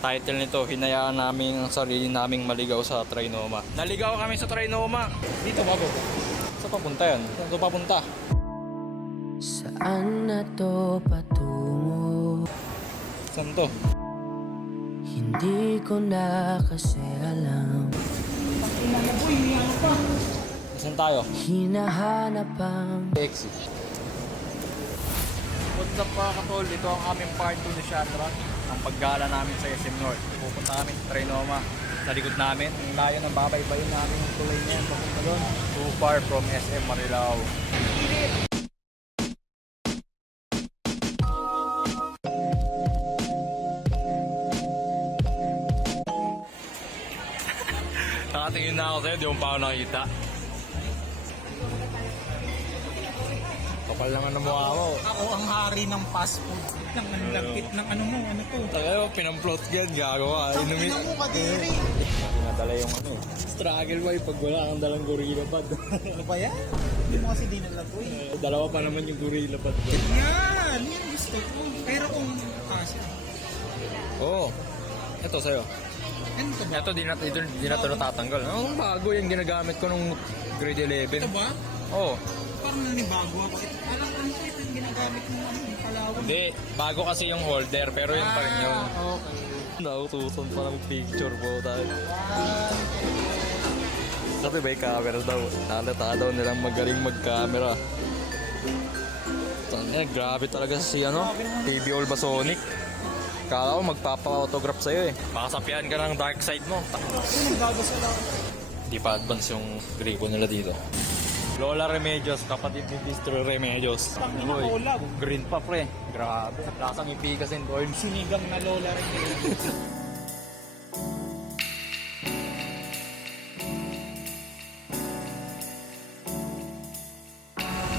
title nito, hinayaan namin ang sarili naming maligaw sa Trinoma. Naligaw kami sa Trinoma. Dito ba? Saan papunta yan? Saan ito papunta? Saan na to patungo? Saan to? Hindi ko na kasi alam. Saan tayo? Hinahanap ang Exit. What's up mga katol? Ito ang aming part 2 ni Shadrach. Ang paggala namin sa SM North. Pupunta namin sa Trinoma. Sa likod namin, ang layo ng babaybayin namin yung tulay na yan. Papunta doon. Too far from SM Marilao. Nakatingin na ako sa'yo, di mo pa ako nakita. Kapal lang ang mukha mo. Ako ang hari ng fast food. Ng lagkit ng ano mo, ano to? Tagay mo, pinamplot yan, gago ka. Ina mo kadiri. Pinadala yung ano eh. Struggle mo pag wala kang dalang gorilla pad. Ano ba yan? Hindi mo kasi dinala to eh. Dalawa pa naman yung gorilla pad. Yan! Yan gusto ko. Pero kung kasya. Oo. Ito sa'yo. Ano to ba? Ito, di na ito natatanggal. Ang bago yung ginagamit ko nung grade 11. Ito ba? Oo. Parang nanibago ako. Alam ko ito yung ginagamit mo ano, yung kalawang. Hindi, bago kasi yung holder, pero yun pa rin yun. Okay. Nautusan pa ng picture po tayo. Kasi may camera daw. Nalata daw nilang magaling mag-camera. Grabe talaga si ano, TV Olbasonic. Kala ko magpapa-autograph sa'yo eh. Baka sapian ka ng dark side mo. Ano nagdadasal ako? Di pa advance yung gripo nila dito. Lola Remedios, kapatid ni Distro Remedios. Tangina Boy, collab. green pa pre. Grabe. Lasang ipigas and corn. Sinigang na lola rin eh.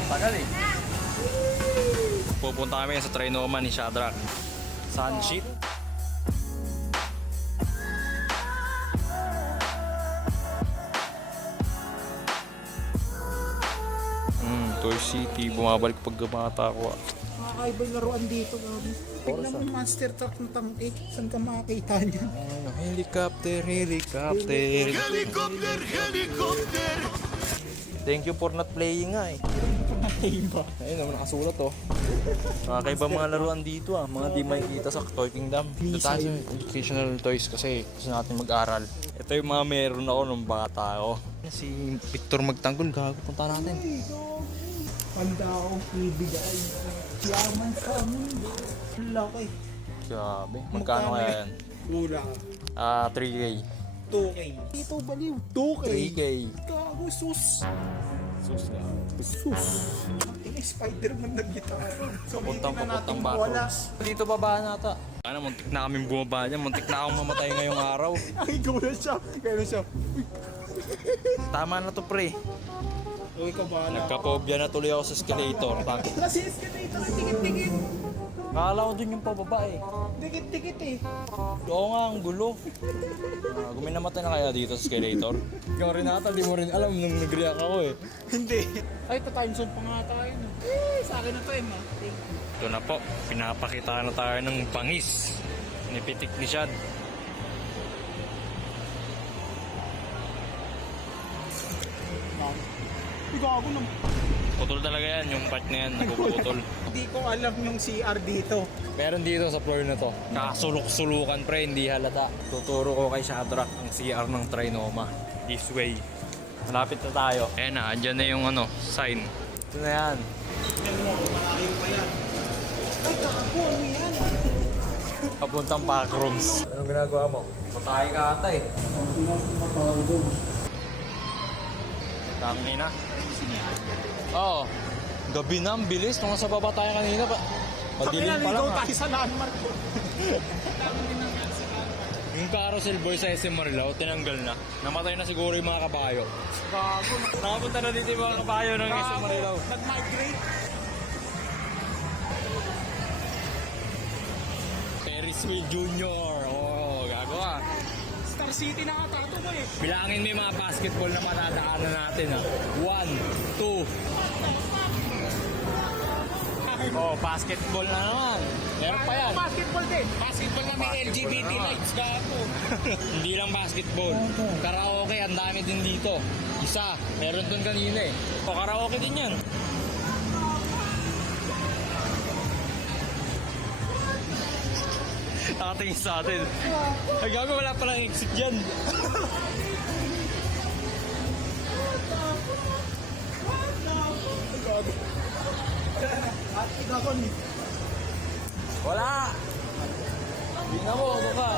Tagal eh. Pupunta kami sa Trinoma ni Shadrach. Sunsheet. Toy City. Bumabalik pag bata ko. Makakaiba yung laruan dito. Tignan mo monster truck ng tangke. Saan ka makakita niyan? Helicopter. Thank you for not playing nga eh. Iba. Ayun naman nakasulat oh. Nakakaiba mga laruan dito ah. Mga di makikita sa Toy Kingdom. Dito tayo sa educational toys kasi gusto natin mag-aral. Ito yung mga meron ako nung bata ako. Si Victor Magtanggol, gago. Punta natin. Handa akong ibigay. Yaman sa mundo. Laki. Grabe. Magkano kaya yan? Kulang. 3K. 2K. Ito baliw. 2K. 3K. Gago sus. Sus nga. Sus. Ang Spider-Man na gitara. Papuntang natin bathroom. Dito baba nata. Ano, muntik na kaming bumaba niya. Muntik na akong mamatay ngayong araw. Ay, gawin siya. Gawin siya. Tama na to pre. Uy, kabala. Nagka-phobia na tuloy ako sa escalator. Kasi escalator ang dikit-dikit. Kala ko dun yung pababa eh. Dikit-dikit eh. Oo nga, ang gulo. Guminamatay na kaya dito sa escalator? Ikaw rin ata, di mo rin alam nung nag-react ako eh. Hindi. Ay, time zone pa nga tayo. No? Sa akin na to eh, ma. Ito na po, pinapakita na tayo ng bangis ni Pitik ni Shad. Gago na. Putol talaga yan, yung part na yan, nagpuputol. Hindi ko alam yung CR dito. Meron dito sa floor na to. Kasulok-sulukan pre, hindi halata. Tuturo ko kay Shadrach ang CR ng Trinoma. This way. Malapit na tayo. Ayan na, andyan na yung ano, sign. Ito na yan. Malayo pa yan. Ay, gago, ano yan? Papuntang back rooms. Anong ginagawa mo? Matay ka ata eh. Tangin na. Oo. Gabi na, ang bilis. Nung nasa baba tayo kanina pa. Madilim pa lang ha. Tayo sa landmark ko. Yung carousel boy sa SM Marilao, tinanggal na. Namatay na siguro yung mga kabayo. Gago. Nakapunta na dito yung mga kabayo ng SM Marilao. Nag-migrate. Ferris Wheel Junior. Oh, gago ah. Star City na katato ko eh. Bilangin mo yung mga basketball na matadaanan natin ha. 1, 2. Oh, basketball na naman. Meron pa yan. Basketball din. Basketball na may LGBT lights ka ako. Hindi lang basketball. Karaoke, ang dami din dito. Isa, meron dun kanina eh. O, karaoke din yan. Nakatingin sa atin. Ay, gago, wala palang exit dyan. At ikaw ni. Wala! Hindi na mo, ano ka?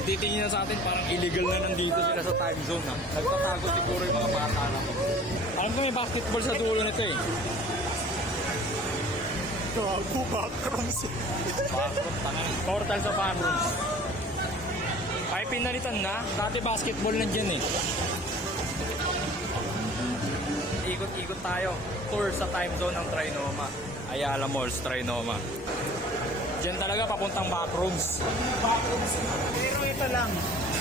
Nagtitingin na sa atin, parang illegal na nandito sila sa time zone ha. Nagtatago siguro yung mga bata na ko. Alam ko may basketball sa dulo nito eh. Gago, backrooms. Backroom, tangan. Portal sa backrooms. Ay, pinalitan na. Dati basketball na dyan eh. Ikot-ikot tayo. Tour sa time zone ng Trinoma. Ayala Malls, Trinoma. Diyan talaga papuntang backrooms. Backrooms. Pero ito lang.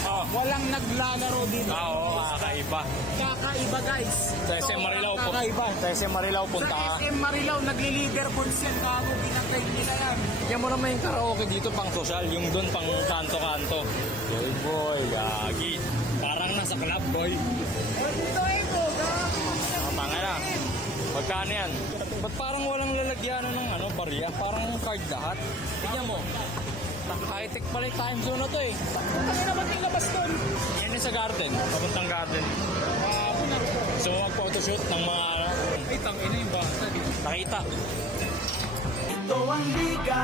Oh. Walang naglalaro dito. Oo, kakaiba. Kakaiba guys. Sa SM Marilao po. Kakaiba. Sa SM Marilao punta Sa ka. SM Marilao, nagli-leaderboards yan. Gago, pinatay nila yan. Yan mo naman yung karaoke dito pang social, yung doon pang kanto-kanto. Boy, gagi. Parang nasa club, boy. Ito ito, gago. Tanga na. Magkano yan? Ba't parang walang lalagyanan ng barya? Parang card lahat. Tignan mo. High-tech pala yung time zone na to eh. Ano naman yung labas doon? Yan yung sa garden. Papuntang garden. So mag-photoshoot ng mga Ay, tangina yung bata. nakita. Ito ang liga.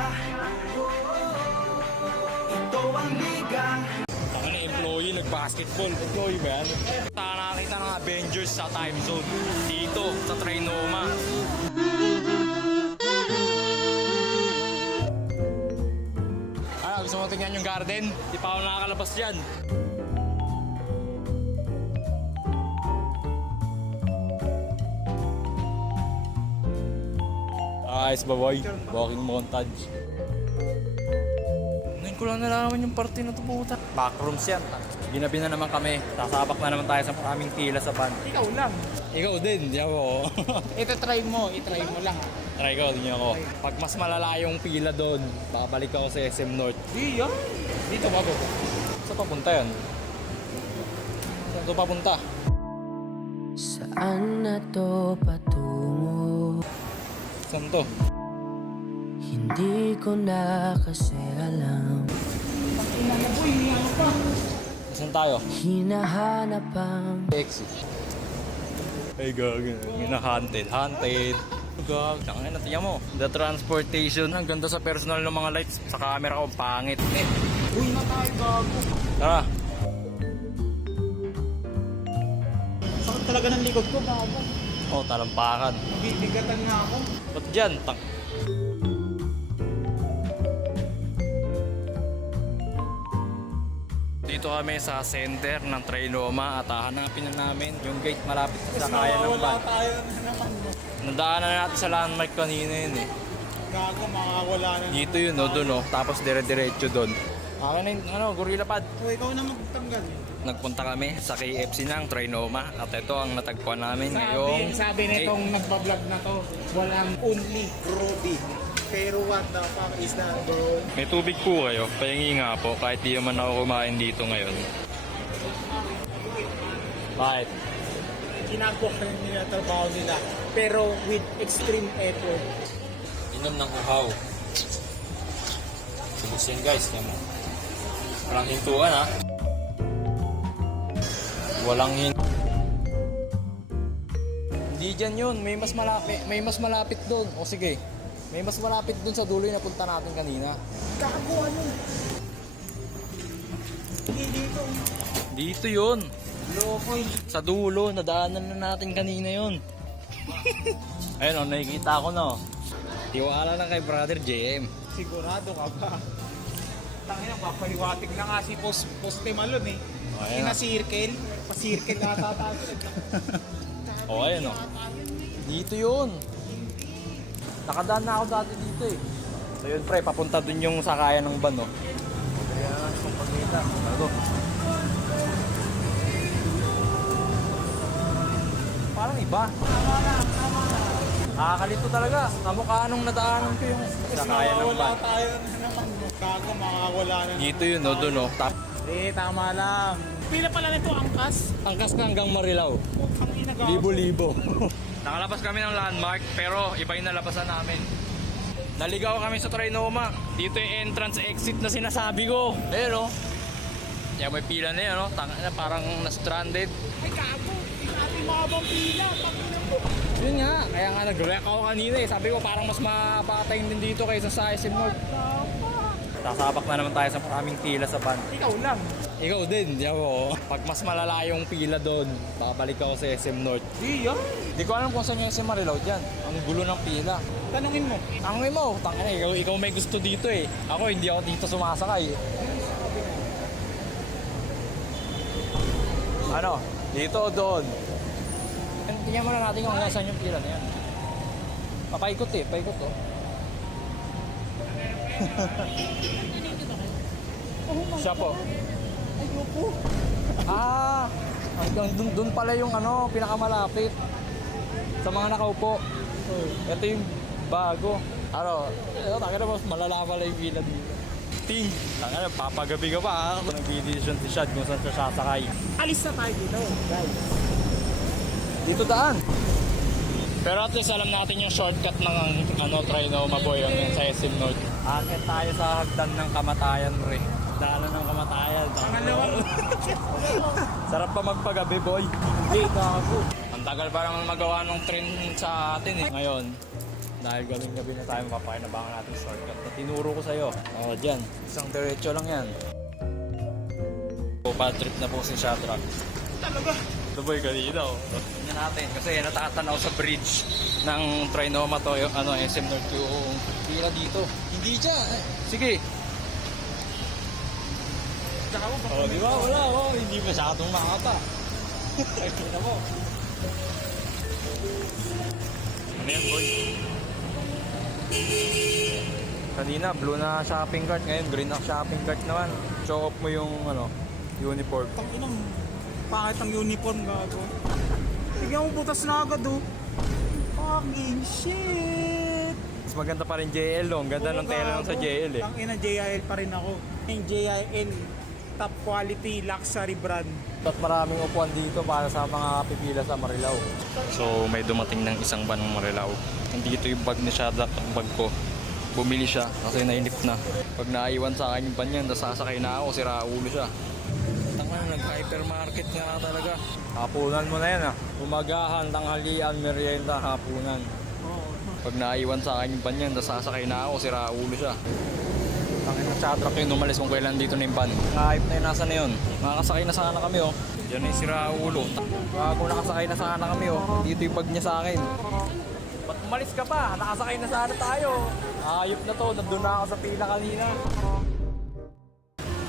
Ito ang liga. Taka na employee, nag-basketball. Employee ba yan? Nakakita ng Avengers sa time zone. Dito, sa Trinoma. Gusto mo tingnan yung garden? Di pa ako nakakalabas dyan. Ayos ba boy? Walking montage. Ngayon ko lang nalaman yung parte na to puta. Backrooms yan. Ginabi na naman kami. Sasabak na naman tayo sa maraming pila sa van. Ikaw lang. Ikaw din, di ako. Ito try mo lang. Try ko, din ako. Pag mas malala yung pila doon, babalik ako sa SM North. Di yan. Dito ba ba? Saan papunta yan? Saan to papunta? Saan na to patungo? Saan to? Hindi ko na kasi alam. Saan tayo? Hinahanap ang Exit. Ay gagawin. Hunted. Gag. Tangin na tiyan mo. The transportation. Ang ganda sa personal ng mga lights. Sa camera ko, pangit. Uy na tayo, gago. Tara. Sakit talaga ng likod ko, gago. Oh, talampakan. Bibigatan nga ako. Ba't dyan? Dito kami sa center ng Trinoma at hahanapin na namin yung gate malapit sa kaya ng van. tayo na naman. Nandaanan na natin sa landmark kanina yun eh. Gago, makakawala na. Dito yun, no, doon, no. Tapos dire-diretso doon. Akin na yung, Gorilla Pad. O, ikaw na magtanggal. Nagpunta kami sa KFC ng Trinoma at ito ang natagpuan namin ngayong... Sabi nitong nagbablog na to, walang only Ruby. Pero what the fuck is that, bro? May tubig po kayo, pahingi nga po kahit di naman ako kumain dito ngayon. Bakit? Ginagawa ko yung trabaho nila, pero with extreme effort. Inom ng uhaw. Subos yan guys, kaya mo. Walang hintuan ha. Walang Hindi dyan yun, may mas malapit doon. O sige, may mas malapit doon sa dulo yung napunta natin kanina. Gago, ano? Hindi dito. Dito yun. Loko eh. Sa dulo, nadaanan na natin kanina yun. Ayun o, nakikita ko na. Tiwala lang kay brother JM. Sigurado ka ba? Tangina, papaliwatig na nga si Poste Malon eh. Ayan na. Circle, pa-circle ata tayo. O ayun o. Dito yun. Nakadaan na ako dati dito eh. So yun pre, papunta dun yung sakayan ng van o. Ayan, kung pagkita. Ano? Parang iba. Nakakalito talaga. Kamukha nung nadaanan ko yung sakayan ng Wala van. tayo na naman. Gago, makakawala na. Dito yun, no? Doon, no? Top. Tama lang. Pila pala nito angkas. Angkas na hanggang Marilao. Ang inagawa. Libo-libo. Nakalabas kami ng landmark, pero iba yung nalabasan namin. Naligaw kami sa Trinoma. Dito yung entrance exit na sinasabi ko. Ayun, no? Yan, may pila na yan, no? Parang na-stranded. Ay, gago. Ating mahabang pila. Pangina mo. Yun nga, kaya nga nag-rec ako kanina eh. Sabi ko parang mas mapatay din dito kaysa sa SM North. Sasabak na naman tayo sa maraming pila sa van. Ikaw lang. Ikaw din, di ako. Pag mas malala yung pila doon, babalik ako sa SM North. Di yan. Di ko alam kung saan yung SM Marilao dyan. Ang gulo ng pila. Tanungin mo. Ang mo, tangina, ikaw may gusto dito eh. Ako hindi ako dito sumasakay. Ano? Dito o doon? Tingnan mo na natin kung hanggang saan yung pila na yan. Papaikot eh, paikot oh. Siya po. Ayoko. Hanggang dun pala yung ano, pinakamalapit. Sa mga nakaupo. Ito yung bago. Ano, tangina mo, malala pala yung pila dito. Ting! Tangina, papagabi ka pa ha. Kung nag-decision si Shad kung saan siya sasakay. Alis na tayo dito. Guys. Dito daan. Pero at least alam natin yung shortcut ng ano, Trinoma boy yung sa SM North. Akit tayo sa hagdan ng kamatayan, re. Daanan ng kamatayan. Pangalawang. Sarap pa magpagabi, boy. Hindi, gago. Ang tagal pa naman magawa ng train sa atin eh. Ngayon, dahil galing gabi na tayo, mapapakinabangan natin yung shortcut na tinuro ko sa'yo. O, dyan. Isang diretso lang yan. Bad trip na po si Shadrack. Talaga. Ito boy, kanina oh. Tingnan natin kasi natatanaw sa bridge ng Trinoma to yung ano, SM North yung pila dito. Hindi dyan. Sige. Oh, di ba? Wala oh. Hindi masyadong makata. Ay, tingnan mo. Ano yan boy? Kanina blue na shopping cart, ngayon green na shopping cart naman. Show off mo yung ano, uniform. Tanginang. Pangit ang uniform, gago. Tignan mo, butas na agad, oh. Fucking shit. Mas maganda pa rin JL, oh. Ang ganda ng tela ng sa JL, eh. Ang ina, JIL pa rin ako. Yung JIL, top quality luxury brand. At maraming upuan dito para sa mga pipila sa Marilao. So, may dumating ng isang van ng Marilao. Nandito yung bag ni Shadrack, ang bag ko. Bumili siya kasi nainip na. Pag naiwan sa akin yung van yan, sasakay na ako, sira ulo siya. Nag-hypermarket nga talaga. Hapunan mo na yan ah. Umagahan, tanghalian, merienda, hapunan. Pag naiwan sa akin yung van yan, sasakay na ako, sira ulo siya. Tangin na Shadrack yun, umalis kung kailan dito na yung van. Naka-hype na yun, nasa na yun. Makakasakay na sana kami oh. Diyan na yung sira ulo. Bago nakasakay na sana kami oh. Dito yung bag niya sa akin. Ba't umalis ka pa? Nakasakay na sana tayo. Ayop na to, nandun na ako sa pila kanina.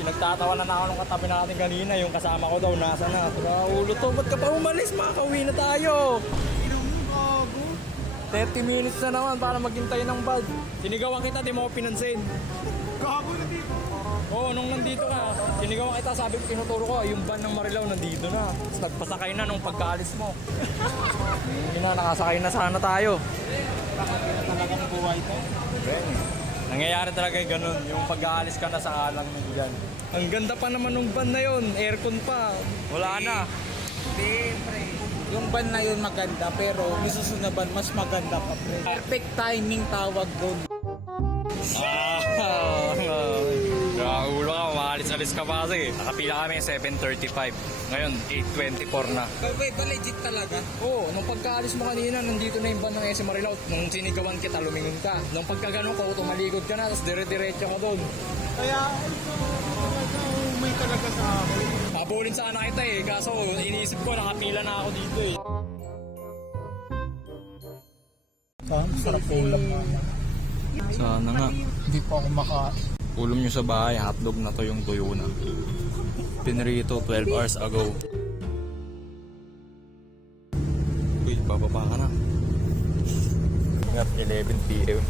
Pinagtatawanan na ako nung katabi natin kanina. Yung kasama ko daw, nasa na. Sira ulo to, ba't ka pa umalis? Makakauwi na tayo. Ina mo, gago. 30 minutes na naman para maghintay ng bag. Sinigawan kita, di mo ako pinansin. Gago na dito. Oo, nung nandito ka, sinigawan kita, sabi ko, tinuturo ko, yung van ng Marilao nandito na. Tapos nagpasakay na nung pagkaalis mo. Hindi na, nakasakay na sana tayo. Bakit na talagang buhay to? Nangyayari talaga yung ganun, yung pag-aalis ka na sa alang mo dyan. Ang ganda pa naman ng van na yun, aircon pa. Wala na. Hindi, pre. Yung van na yun maganda, pero yung susunod na van mas maganda pa, pre. Perfect timing tawag doon. Ulo ka, maalis-alis ka pa kasi. Nakapila kami 7:35. Ngayon, 8:24 na. Wait, ba legit talaga? Oo, nung pagkaalis mo kanina, nandito na yung van ng SM Marilao. Nung sinigawan kita, lumingon ka. Nung pagkaganon ko, tumalikod ka na, tapos dire-diretso ka doon. Kaya, talaga, may talaga sa akin. Habulin sana kita eh, kaso iniisip ko, nakapila na ako dito eh. Sarap ulam. Sana nga. Hindi pa ako Ulam nyo sa bahay, hotdog na to yung tuyo na. Pinrito 12 hours ago. Uy, bababa ka na. Ingat, 11 PM.